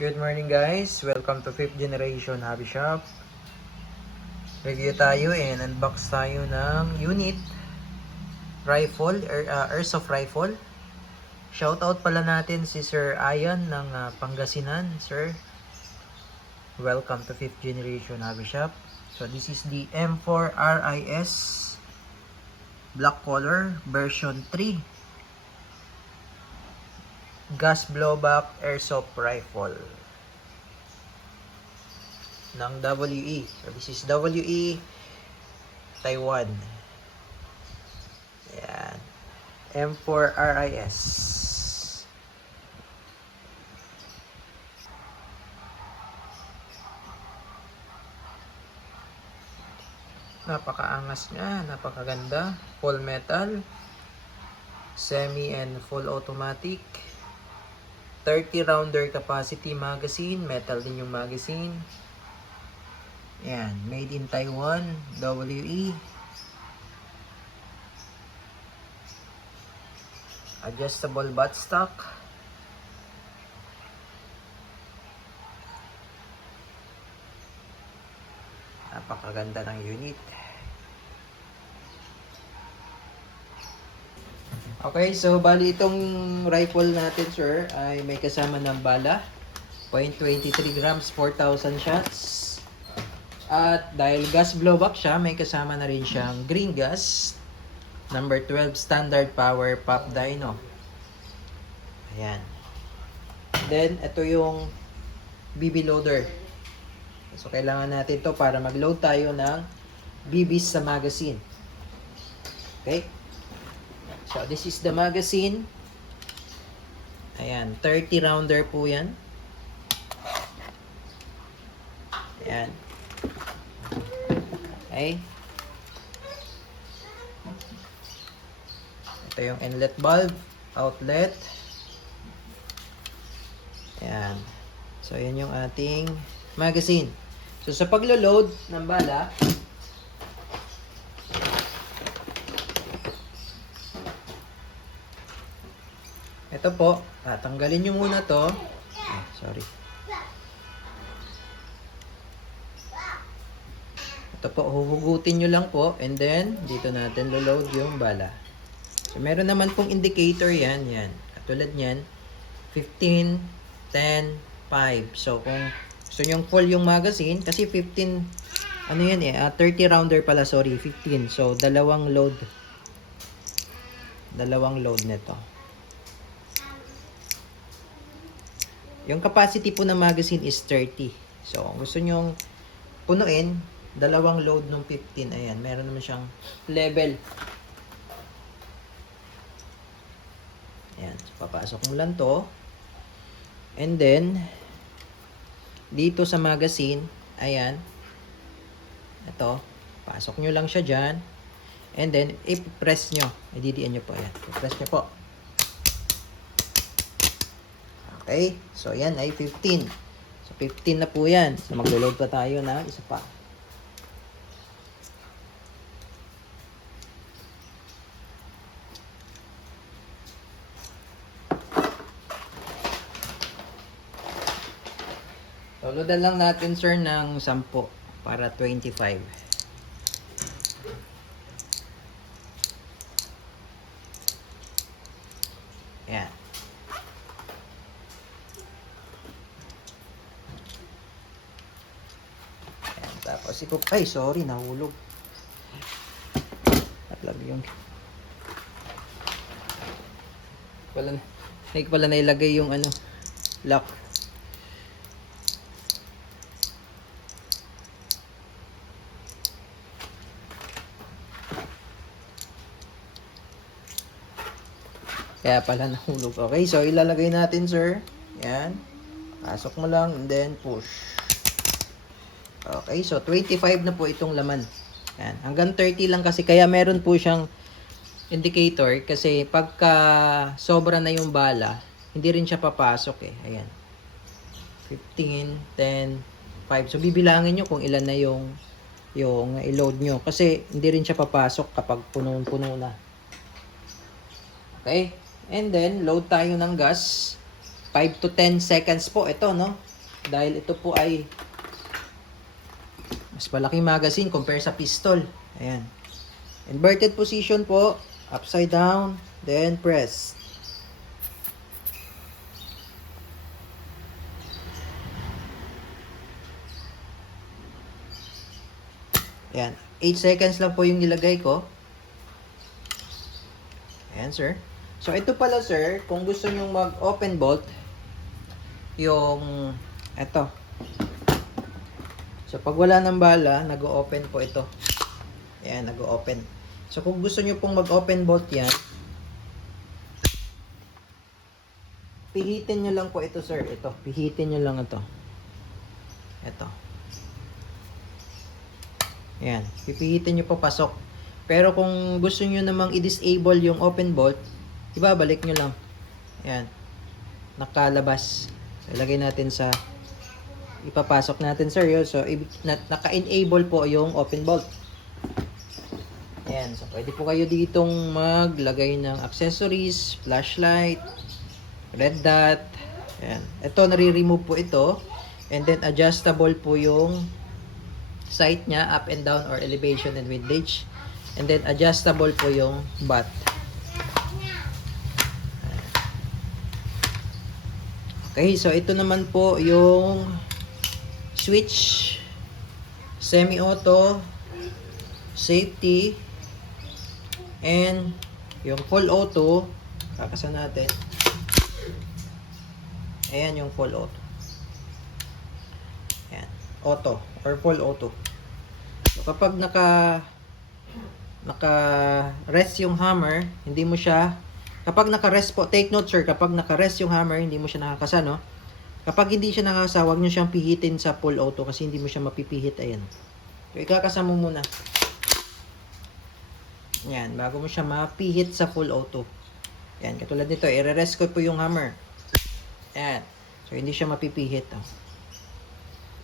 Good morning guys, welcome to 5th generation hobby shop. Review tayo and unbox tayo ng unit rifle, airsoft rifle. Shoutout pala natin si Sir Ayan ng Pangasinan. Sir, welcome to 5th generation hobby shop. So this is the M4 RIS black color version 3 gas blowback airsoft rifle ng WE. So this is WE Taiwan. Ayan. M4 RIS. Napakaangas nga, napakaganda. Full metal, semi and full automatic. 30 rounder capacity magazine, metal din yung magazine. Yan, made in Taiwan, WE. Adjustable buttstock. Napakaganda ng unit. Okay, so bali itong rifle natin, sir, ay may kasama ng bala. 0.23 grams, 4,000 shots. At dahil gas blowback siya, may kasama na rin siyang green gas. Number 12 standard power pop dyno. Ayan. Then, ito yung BB loader. So, kailangan natin to para mag-load tayo ng BBs sa magazine. Okay? So, this is the magazine. Ayan, 30 rounder po yan. Ayan. Okay. Ito yung inlet valve, outlet. Ayan. So, yan yung ating magazine. So, sa paglo-load ng bala, ito po, tatanggalin nyo muna to. Sorry. Ito po, huhugutin nyo lang po. And then, dito natin lo-load yung bala. So, meron naman pong indicator yan. Yan. Katulad yan. 15, 10, 5. So, kung gusto nyo full yung magazine, kasi 15, ano yan 30 rounder pala, sorry, 15. So, dalawang load nito. Yung capacity po ng magazine is 30. So, kung gusto nyo punuin, dalawang load ng 15. Ayan, meron naman siyang level. Ayan, so papasok mo lang to. And then, dito sa magazine, ayan, ito, pasok nyo lang siya dyan. And then, i-press nyo. I-DDN nyo po. Ayan, i-press nyo po. Okay, so yan ay 15. So 15 na po yan. So maglo-load pa tayo na isa pa. So loadan lang natin, sir, ng 10 para 25. Ayan. Tapos ay sorry, nahulog. Atlag yung pala nailagay yung lock. Kaya pala nahulog. Okay, so ilalagay natin, sir. Yan. Pasok mo lang and then push. Okay, so 25 na po itong laman. Yan. Hanggang 30 lang kasi, kaya meron po siyang indicator kasi pagka sobra na yung bala, hindi rin siya papasok Ayan. 15, 10, 5. So bibilangin nyo kung ilan na yung i-load nyo kasi hindi rin siya papasok kapag puno na. Okay? And then load tayo ng gas. 5 to 10 seconds po ito, no? Dahil ito po ay mas malaking magazine compare sa pistol. Ayan. Inverted position po, upside down, then press. Ayan. 8 seconds lang po yung nilagay ko. Ayan, sir. So, ito pala, sir, kung gusto nyo mag-open bolt, yung, eto. So, pag wala ng bala, nag-open po ito. Ayan, nag-open. So, kung gusto nyo pong mag-open bolt yan, pihitin nyo lang po ito, sir. Ito, pihitin nyo lang ito. Ito. Ayan, pipihitin nyo po pasok. Pero kung gusto nyo namang i-disable yung open bolt, ibabalik nyo lang. Ayan. Nakalabas. So, ilagay natin sa ipapasok natin, sir. So, naka-enable po yung open bolt. Ayan. So, pwede po kayo ditong maglagay ng accessories, flashlight, red dot. Ayan. Ito, nare-remove po ito. And then, adjustable po yung sight niya, up and down or elevation and windage. And then adjustable po yung butt. Okay, so ito naman po yung switch, semi-auto, safety, and yung full auto. Kakasan natin. Ayan yung full auto. Ayan, auto or full auto. So kapag naka-rest yung hammer, hindi mo siya, kapag naka-rest po, take note sir, kapag naka-rest yung hammer, hindi mo siya nakakasa, no? Kapag hindi siya nakakasa, huwag nyo siyang pihitin sa full auto kasi hindi mo siya mapipihit, ayan. So ikakasa mo muna. Yan, bago mo siya mapihit sa full auto. Yan, katulad nito, i-rest ko po yung hammer. Yan. So hindi siya mapipihit, oh.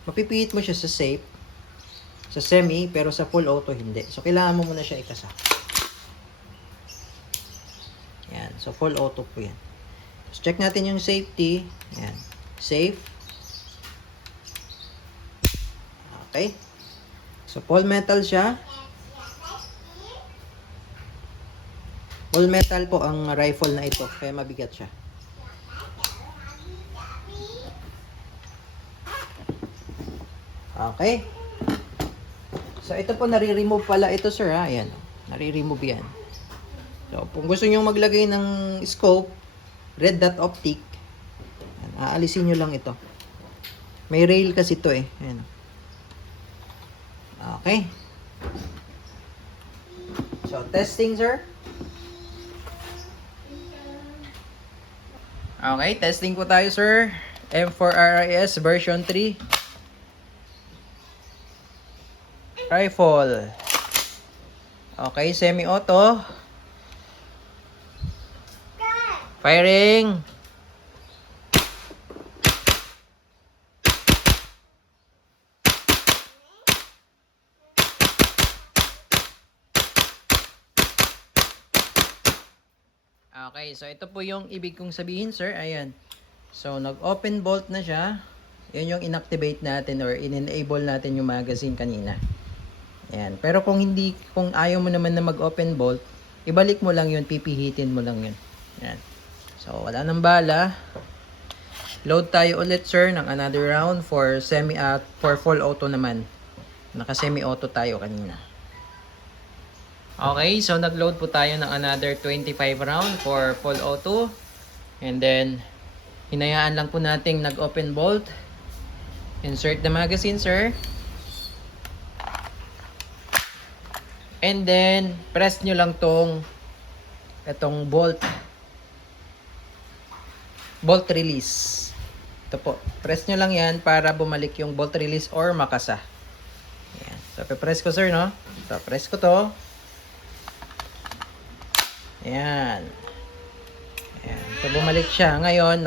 Mapipihit mo siya sa safe, sa semi, pero sa full auto hindi. So, kailangan mo muna siya ikasa. Yan. So, full auto po yan. So, check natin yung safety. Yan. Safe. Okay. So, full metal siya. Full metal po ang rifle na ito. Kaya mabigat siya. Okay. So, ito po, nare-remove pala ito, sir, ha? Ayan. Nare-remove yan. So, kung gusto nyo maglagay ng scope, red dot optic, ayan, aalisin nyo lang ito. May rail kasi ito, eh. Ayan. Okay. So, testing, sir. Okay, testing po tayo, sir. M4RIS version 3. Rifle. Okay, semi-auto. Firing. Okay, so ito po yung ibig kong sabihin, sir. Ayan. So, nag-open bolt na siya. Yun yung inactivate natin or in-enable natin yung magazine kanina. Ayan. Pero kung ayaw mo naman na mag-open bolt, ibalik mo lang yun, pipihitin mo lang yun. Ayan. So, wala nang bala. Load tayo ulit, sir, ng another round for full auto naman. Naka semi-auto tayo kanina. Okay, so nag-load po tayo ng another 25 round for full auto. And then, hinayaan lang po nating nag-open bolt. Insert the magazine, sir. And then, press nyo lang itong bolt release. Ito po. Press nyo lang yan para bumalik yung bolt release or makasa. Ayan. So, press ko, sir, no? So, press ko to. Ayan. Ayan. So, bumalik siya. Ngayon,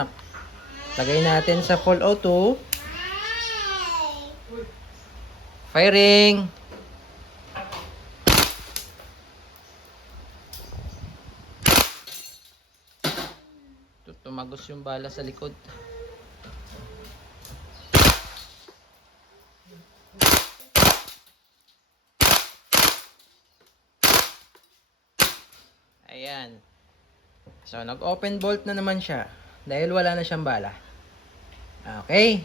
lagay natin sa full auto. Firing. Tumagos Tapos yung bala sa likod. Ayan. So, nag-open bolt na naman siya. Dahil wala na siyang bala. Okay.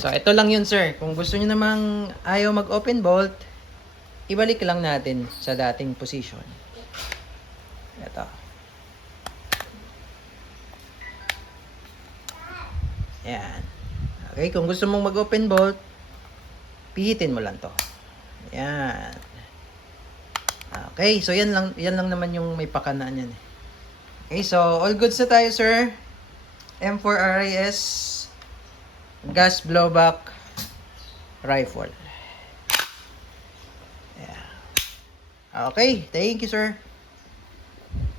So, ito lang yun, sir. Kung gusto nyo namang ayaw mag-open bolt, ibalik lang natin sa dating position. Ito. Ayan. Okay, kung gusto mong mag-open bolt, pihitin mo lang to. Ayan. Okay, so yan lang naman yung may pakanaan yan. Okay, so all goods na tayo, sir. M4 RIS gas blowback rifle. Yeah. Okay, thank you, sir.